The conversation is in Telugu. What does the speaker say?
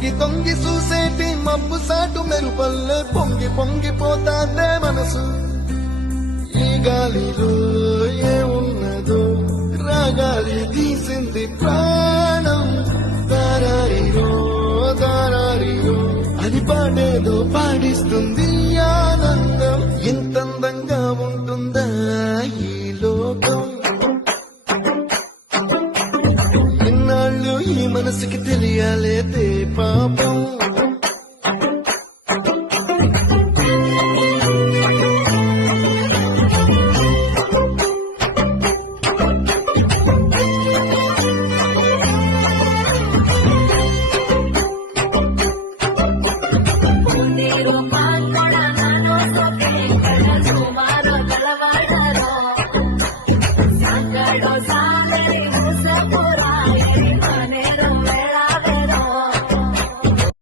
తొంగి తొంగి చూసేటి మబ్బు సాటు మెరుపల్లే పొంగి పొంగిపోతాందే మనసు. ఈ గాలిలో ఏ ఉన్నదో రాగాలి తీసింది ప్రాణం. దారారిరో దారారిరో అని పాడేదో పాడిస్తుంది.